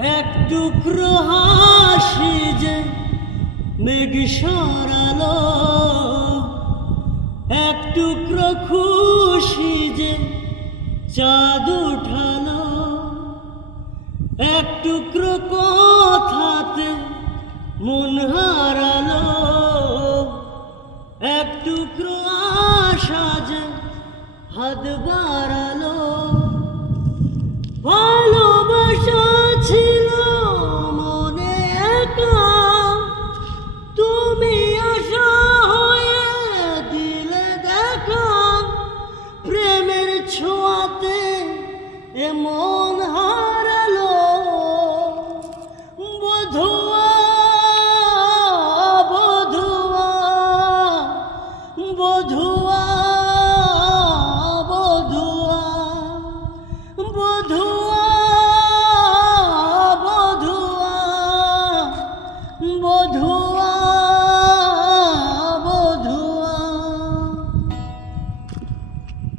এক টুকরো হাসি যে মেঘ সরালো, এক টুকরো খুশি যে চাঁদ উঠালো, এক টুকরো কথাতে মন হারালো, এক টুকরো আশা যে হাত বাড়ালো।